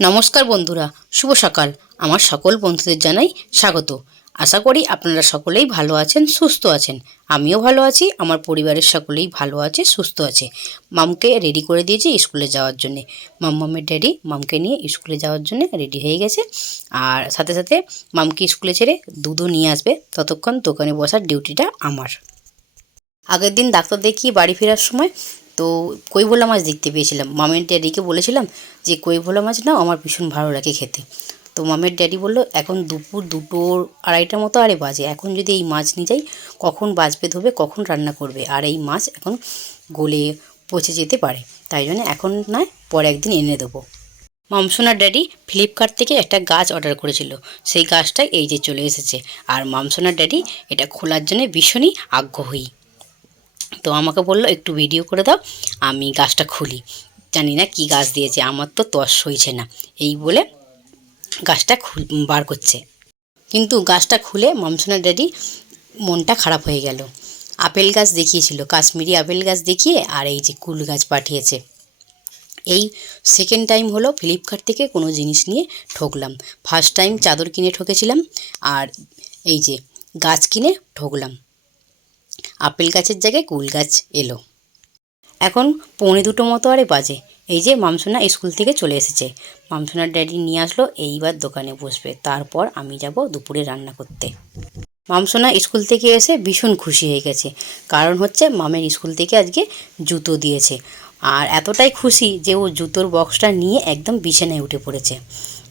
নমস্কার বন্ধুরা, শুভ সকাল। আমার সকল বন্ধুদের জানাই স্বাগত। আশা করি আপনারা সকলেই ভালো আছেন, সুস্থ আছেন। আমিও ভালো আছি, আমার পরিবারের সকলেই ভালো আছে, সুস্থ আছে। মামকে রেডি করে দিয়েছি স্কুলে যাওয়ার জন্যে। মামের ড্যাডি মামকে নিয়ে স্কুলে যাওয়ার জন্য রেডি হয়ে গেছে। আর সাথে সাথে মামকে স্কুলে ছেড়ে দুধও নিয়ে আসবে, ততক্ষণ দোকানে বসার ডিউটিটা আমার। আগের দিন ডাক্তার দেখিয়ে বাড়ি ফেরার সময় তো কৈভোলা মাছ দেখতে পেয়েছিলাম। মামের ড্যাডিকে বলেছিলাম যে কৈভোলা মাছ নাও, আমার ভীষণ ভালো লাগে খেতে। তো মামের ড্যাডি বললো এখন দুপুর 2-2:30টার মতো আরে বাজে, এখন যদি এই মাছ নিয়ে যাই কখন বাজবে ধোবে, কখন রান্না করবে, আর এই মাছ এখন গলে পচে যেতে পারে, তাই জন্য এখন নয়, পরে একদিন এনে দেবো। মামসোনার ড্যাডি ফ্লিপকার্ট থেকে একটা গাছ অর্ডার করেছিল, সেই গাছটাই এই যে চলে এসেছে। আর মামসোনার ড্যাডি এটা খোলার জন্য ভীষণই আগ্রহী। তো আমাকে বললো একটু ভিডিও করে দাও, আমি গাছটা খুলি। জানি না কি গাছ দিয়েছে, আমার তো তস সইছে না, এই বলে গাছটা বার করছে। কিন্তু গাছটা খুলে মামসোনার ড্যাডি মনটা খারাপ হয়ে গেল। আপেল গাছ দেখিয়েছিল, কাশ্মীরি আপেল গাছ দেখিয়ে আর এই যে কুল গাছ পাঠিয়েছে। এই সেকেন্ড টাইম হলো ফ্লিপকার্ট থেকে কোনো জিনিস নিয়ে ঠকলাম। ফার্স্ট টাইম চাদর কিনে ঠকেছিলাম, আর এই যে গাছ কিনে ঠকলাম। আপেল গাছের জায়গায় কুল গাছ এলো। এখন 1:45 মতো আরে বাজে। এই যে মামসোনা স্কুল থেকে চলে এসেছে, মামসোনার ড্যাডি নিয়ে আসলো, এইবার দোকানে বসবে, তারপর আমি যাব দুপুরে রান্না করতে। মামসোনা স্কুল থেকে এসে ভীষণ খুশি হয়ে গেছে, কারণ হচ্ছে মামের স্কুল থেকে আজকে জুতো দিয়েছে। আর এতটাই খুশি যে ও জুতোর বক্সটা নিয়ে একদম বিছানায় উঠে পড়েছে।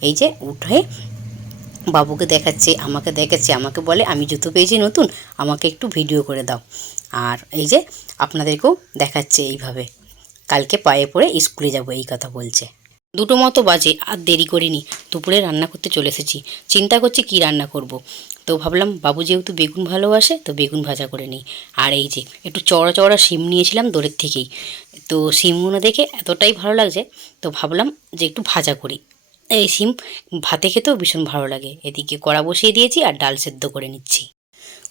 এই যে উঠে বাবুকে দেখাচ্ছে, আমাকে দেখাচ্ছে, আমাকে বলে আমি জুতো পেয়েছি নতুন, আমাকে একটু ভিডিও করে দাও। আর এই যে আপনাদেরকেও দেখাচ্ছে এইভাবে, কালকে পায়ে পড়ে স্কুলে যাব এই কথা বলছে। 2টো মতো বাজে, আর দেরি করিনি, দুপুরে রান্না করতে চলে এসেছি। চিন্তা করছি কি রান্না করব। তো ভাবলাম বাবু যেহেতু বেগুন ভালোবাসে, তো বেগুন ভাজা করে নিই। আর এই যে একটু চওড়া চওড়া শিম নিয়েছিলাম দূরের থেকেই, তো শিমগুলো দেখে এতটাই ভালো লাগছে, তো ভাবলাম যে একটু ভাজা করি। এই শিম ভাতে খেতেও ভীষণ ভালো লাগে। এদিকে কড়া বসিয়ে দিয়েছি আর ডাল সেদ্ধ করে নিচ্ছি।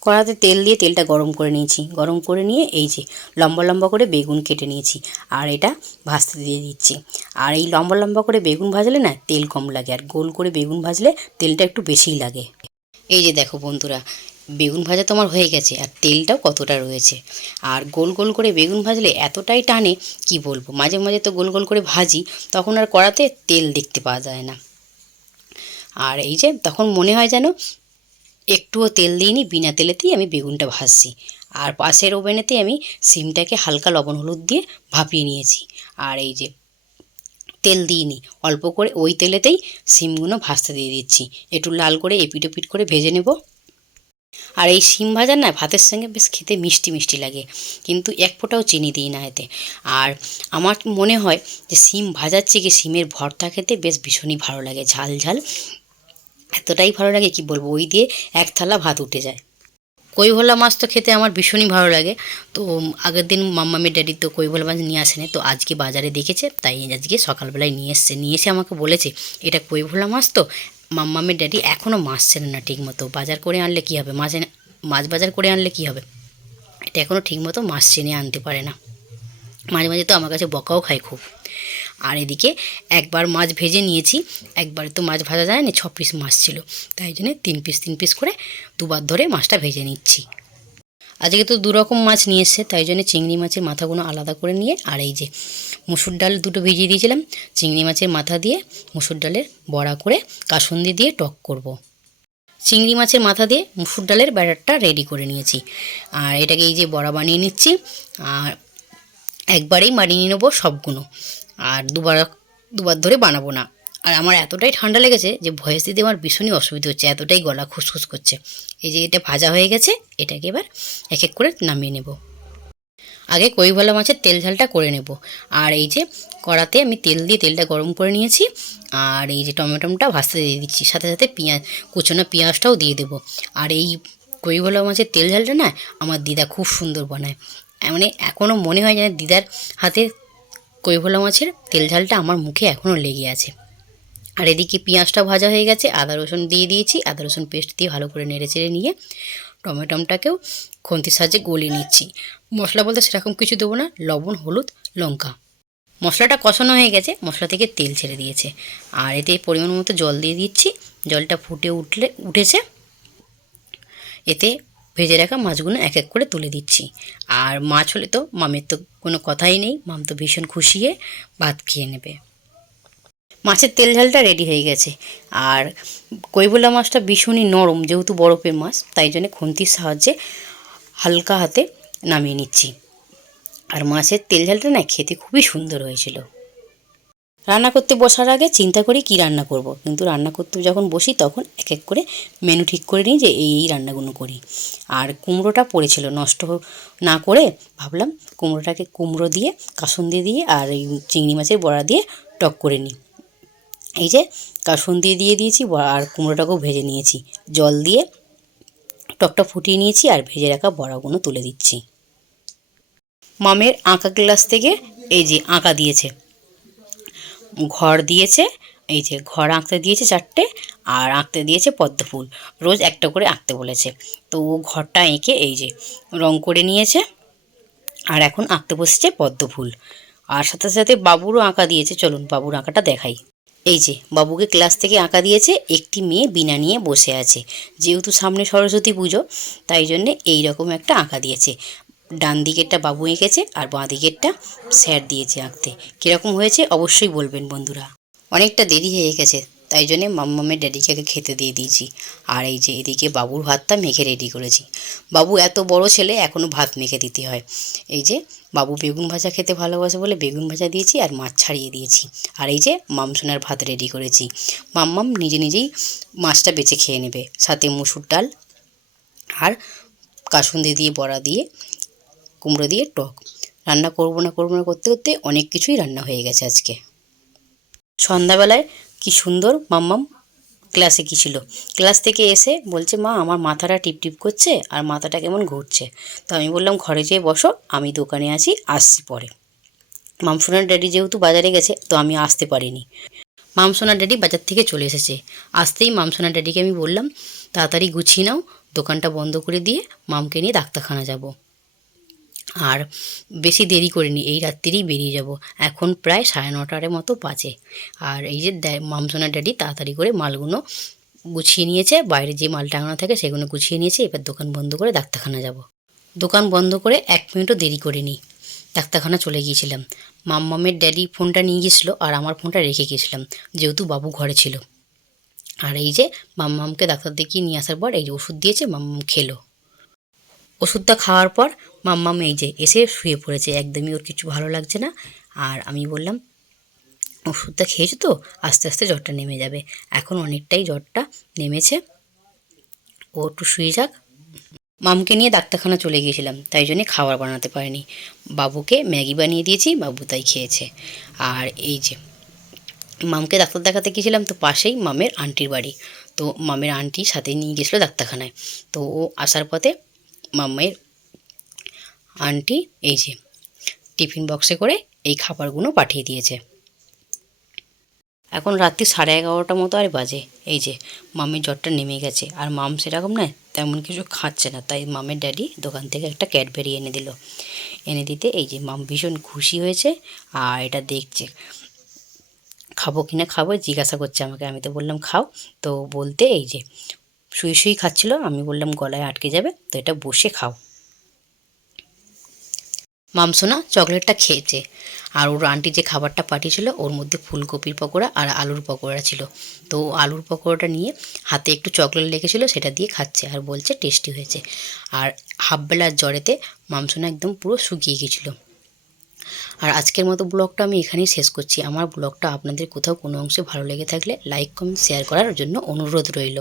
কড়াতে তেল দিয়ে তেলটা গরম করে নিয়েছি, গরম করে নিয়ে এই যে লম্বা লম্বা করে বেগুন কেটে নিয়েছি, আর এটা ভাজতে দিয়ে দিচ্ছি। আর এই লম্বা লম্বা করে বেগুন ভাজলে না তেল কম লাগে, আর গোল করে বেগুন ভাজলে তেলটা একটু বেশিই লাগে। এই যে দেখো বন্ধুরা, বেগুন ভাজা তো আমার হয়ে গেছে, আর তেলটাও কতটা রয়েছে। আর গোল গোল করে বেগুন ভাজলে এতটাই টানে কি বলবো। মাঝে মাঝে তো গোল গোল করে ভাজি, তখন আর কড়াতে তেল দেখতে পাওয়া যায় না। আর এই যে তখন মনে হয় যেন একটুও তেল দিইনি, বিনা তেলেতেই আমি বেগুনটা ভাজছি। আর পাশের ওভেনেতে আমি সিমটাকে হালকা লবণ হলুদ দিয়ে ভাপিয়ে নিয়েছি। আর এই যে তেল দিইনি, অল্প করে ওই তেলেতেই সিমগুলো ভাজতে দিয়ে দিচ্ছি। একটু লাল করে এপিট ওপিট করে ভেজে নেব। আর এই শিম ভাজা না ভাতের সঙ্গে বেশ খেতে মিষ্টি মিষ্টি লাগে, কিন্তু এক ফোঁটাও চিনি দিই না এতে। আর আমার মনে হয় যে শিম ভাজার থেকে শিমের ভর্তা খেতে বেশ ভীষণই ভালো লাগে, ঝাল ঝাল এতটাই ভালো লাগে কি বলবো, ওই দিয়ে এক থালা ভাত উঠে যায়। কৈভোলা মাছ তো খেতে আমার ভীষণই ভালো লাগে। তো আগের দিন মাম্মামের ড্যাডি তো কৈভোলা মাছ নিয়ে আসেনি, তো আজকে বাজারে দেখেছে, তাই আজকে সকালবেলায় নিয়ে এসছে। নিয়ে এসে আমাকে বলেছে এটা কৈভোলা মাছ। তো মাম্মামের ড্যাডি এখনও মাছ চেনে না ঠিক মতো, বাজার করে আনলে কী হবে, মাছ বাজার করে আনলে কী হবে, এটা এখনও ঠিক মতো মাছ চেনে আনতে পারে না। মাঝে মাঝে তো আমার কাছে বকাও খায় খুব। আর এদিকে একবার মাছ ভেজে নিয়েছি, একবারে তো মাছ ভাজা যায় না, 6 পিস মাছ ছিল, তাই জন্যে 3 পিস করে দুবার ধরে মাছটা ভেজে নিচ্ছি। আজকে তো 2 রকম মাছ নিয়ে এসছে, তাই জন্য চিংড়ি মাছের মাথাগুলো আলাদা করে নিয়ে, আর এই যে মুসুর ডাল 2টো ভিজিয়ে দিয়েছিলাম, চিংড়ি মাছের মাথা দিয়ে মুসুর ডালের বড়া করে কাসুন্দি দিয়ে টক করব। চিংড়ি মাছের মাথা দিয়ে মুসুর ডালের ব্যাটারটা রেডি করে নিয়েছি, আর এটাকে এই যে বড়া বানিয়ে নিচ্ছি। আর একবারেই বানিয়ে নেবো সবগুলো, আর দুবার ধরে বানাবো না। আর আমার এতটাই ঠান্ডা লেগেছে যে ভয়েস দিতে আমার ভীষণই অসুবিধা হচ্ছে, এতটাই গলা খুসখুস করছে। এই যে এটা ভাজা হয়ে গেছে, এটাকে এবার এক এক করে নামিয়ে নেব। আগে কৈভোলা মাছের তেল ঝালটা করে নেব। আর এই যে কড়াতে আমি তেল দিয়ে তেলটা গরম করে নিয়েছি, আর এই যে টমেটোটা ভাজতে দিয়ে দিচ্ছি, সাথে সাথে কুচনো পেঁয়াজটাও দিয়ে দেবো। আর এই কৈভোলা মাছের তেল ঝালটা না আমার দিদা খুব সুন্দর বানায়, মানে এখনও মনে হয় যেন দিদার হাতে কৈভোলা মাছের তেল ঝালটা আমার মুখে এখনও লেগে আছে। আর এদিকে পেঁয়াজটা ভাজা হয়ে গেছে, আদা রসুন দিয়ে দিয়েছি, আদা রসুন পেস্ট দিয়ে ভালো করে নেড়ে চেড়ে নিয়ে টমেটোটাকেও খুন্তির সাহায্যে গলিয়ে নিচ্ছি। মশলা বলতে সেরকম কিছু দেবো না, লবণ হলুদ লঙ্কা মশলাটা কষানো হয়ে গেছে, মশলা থেকে তেল ছেড়ে দিয়েছে। আর এতে পরিমাণ মতো জল দিয়ে দিচ্ছি। জলটা ফুটে উঠেছে। এতে ভেজে রাখা মাছগুলো এক এক করে তুলে দিচ্ছি। আর মাছ হলে তো মামের তো কোনো কথাই নেই, মাম তো ভীষণ খুশিয়ে ভাত খেয়ে নেবে। মাছের তেল ঝালটা রেডি হয়ে গেছে। আর কৈবল্যা মাছটা ভীষণই নরম, যেহেতু বরফের মাছ, তাই জন্য খুন্তির সাহায্যে হালকা হাতে নামিয়ে নিচ্ছি। আর মাছের তেল ঝালটা না খেতে খুবই সুন্দর হয়েছিল। রান্না করতে বসার আগে চিন্তা করি কি রান্না করব, কিন্তু রান্না করতে যখন বসি তখন এক এক করে মেনু ঠিক করে নিই যে এই রান্নাগুলো করি। আর কুমড়োটা পড়েছিল, নষ্ট না করে ভাবলাম কুমড়ো দিয়ে কাসুন্দি দিয়ে আর এই চিংড়ি মাছের বড়া দিয়ে টক করে নিই। এই যে কাসুন্দি দিয়ে দিয়েছি আর কুমড়োটাকেও ভেজে নিয়েছি, জল দিয়ে টকটা ফুটিয়ে নিয়েছি আর ভেজে রাখা বড়াগুলো তুলে দিচ্ছি। মামের আঁকা ক্লাস থেকে এই যে আঁকা দিয়েছে, ঘর দিয়েছে, এই যে ঘর আঁকতে দিয়েছে 4টে, আর আঁকতে দিয়েছে পদ্ম ফুল। রোজ একটা করে আঁকতে বলেছে, তো ও ঘরটা এঁকে এই যে রং করে নিয়েছে। আর এখন আঁকতে বসেছে পদ্ম ফুল। আর সাথে সাথে বাবুরও আঁকা দিয়েছে, চলুন বাবুর আঁকাটা দেখাই। এই যে বাবুকে ক্লাস থেকে আঁকা দিয়েছে, একটি মেয়ে বীণা নিয়ে বসে আছে। যেহেতু সামনে সরস্বতী পুজো, তাই জন্যে এইরকম একটা আঁকা দিয়েছে। ডান দিকেরটা বাবু এঁকেছে আর বাঁ দিকেরটা স্যার দিয়েছে আঁকতে। কীরকম হয়েছে অবশ্যই বলবেন বন্ধুরা। অনেকটা দেরি হয়ে গেছে, তাই জন্যে মাম্মামের ড্যাডিকে আগে খেতে দিয়ে দিয়েছি। আর এই যে এদিকে বাবুর ভাতটা মেখে রেডি করেছি। বাবু এত বড় ছেলে, এখনও ভাত মেখে দিতে হয়। এই যে বাবু বেগুন ভাজা খেতে ভালোবাসে বলে বেগুন ভাজা দিয়েছি আর মাছ ছাড়িয়ে দিয়েছি। আর এই যে মামসোনার ভাত রেডি করেছি। মাম্মাম নিজে নিজেই মাছটা বেছে খেয়ে নেবে, সাথে মুসুর ডাল আর কাসুন্দি দিয়ে বড়া দিয়ে কুমড়ো দিয়ে টক। রান্না করবো না করতে করতে অনেক কিছুই রান্না হয়ে গেছে আজকে। সন্ধ্যাবেলায় কি সুন্দর মাম্মাম ক্লাসে গিয়েছিল, ক্লাস থেকে এসে বলছে মা আমার মাথাটা টিপটিপ করছে আর মাথাটা কেমন ঘুরছে। তো আমি বললাম ঘরে যেয়ে বসো, আমি দোকানে আছি, আসছি পরে। মামসোনার ড্যাডি যেহেতু বাজারে গেছে, তো আমি আসতে পারিনি। মামসোনার ড্যাডি বাজার থেকে চলে এসেছে। আসতেই মামসোনার ড্যাডিকে আমি বললাম তাড়াতাড়ি গুছিয়ে নাও, দোকানটা বন্ধ করে দিয়ে মামকে নিয়ে ডাক্তারখানা যাব। আর বেশি দেরি করিনি, এই রাত্রিরেই বেরিয়ে যাব। এখন প্রায় 9:30 মতো বাজে। আর এই যে মামসোনার ড্যাডি তাড়াতাড়ি করে মালগুলো গুছিয়ে নিয়েছে, বাইরে যে মাল টাঙানো থাকে সেগুলো গুছিয়ে নিয়েছে। এবার দোকান বন্ধ করে ডাক্তারখানা যাব। দোকান বন্ধ করে 1 মিনিটও দেরি করিনি, ডাক্তারখানা চলে গিয়েছিলাম। মাম্মামের ড্যাডি ফোনটা নিয়ে গিয়েছিলো আর আমার ফোনটা রেখে গিয়েছিলাম, যেহেতু বাবু ঘরে ছিল। আর এই যে মাম্মামকে ডাক্তার দেখিয়ে নিয়ে আসার পর এই যে ওষুধ দিয়েছে, মাম্মাম খেলো। ওষুধটা খাওয়ার পর মাম্মাম এই যে এসে শুয়ে পড়েছে, একদমই ওর কিছু ভালো লাগছে না। আর আমি বললাম ওষুধটা খেয়েছো তো, আস্তে আস্তে জ্বরটা নেমে যাবে। এখন অনেকটাই জ্বরটা নেমেছে, ও একটু শুয়ে যাক। মামকে নিয়ে ডাক্তারখানা চলে গিয়েছিলাম, তাই জন্যে খাবার বানাতে পারিনি। বাবুকে ম্যাগি বানিয়ে দিয়েছি, বাবু তাই খেয়েছে। আর এই যে মামকে ডাক্তার দেখাতে গিয়েছিলাম, তো পাশেই মামের আন্টির বাড়ি, তো মামের আন্টি সাথে নিয়ে গেছিলো ডাক্তারখানায়। তো ও আসার পথে মামের আন্টি এই যে টিফিন বক্সে করে এই খাবারগুলো পাঠিয়ে দিয়েছে। এখন রাত্রি 11:30 মতো আর বাজে। এই যে মামের জ্বরটা নেমে গেছে, আর মাম সেরকম না তেমন কিছু খাচ্ছে না, তাই মামের ড্যাডি দোকান থেকে একটা ক্যাডবেরি এনে দিল। এনে দিতে এই যে মাম ভীষণ খুশি হয়েছে আর এটা দেখছে। খাবো কি না খাবো জিজ্ঞাসা করছে আমাকে, আমি তো বললাম খাও। তো বলতে এই যে শুয়ে শুয়ে খাচ্ছিলো, আমি বললাম গলায় আটকে যাবে, তো এটা বসে খাও। মামসোনা চকলেটটা খেয়েছে। আর ওর আন্টি যে খাবারটা পাঠিয়েছিল ওর মধ্যে ফুলকপির পকোড়া আর আলুর পকোড়া ছিল, তো আলুর পকোড়াটা নিয়ে হাতে একটু চকলেট লেগেছিলো, সেটা দিয়ে খাচ্ছে আর বলছে টেস্টি হয়েছে। আর হাফবেলার জ্বরেতে মামসোনা একদম পুরো শুকিয়ে গেছিলো। আর আজকের মতো ব্লগটা আমি এখানেই শেষ করছি। আমার ব্লগটা আপনাদের কোথাও কোনো অংশে ভালো লেগে থাকলে লাইক কমেন্ট শেয়ার করার জন্য অনুরোধ রইল।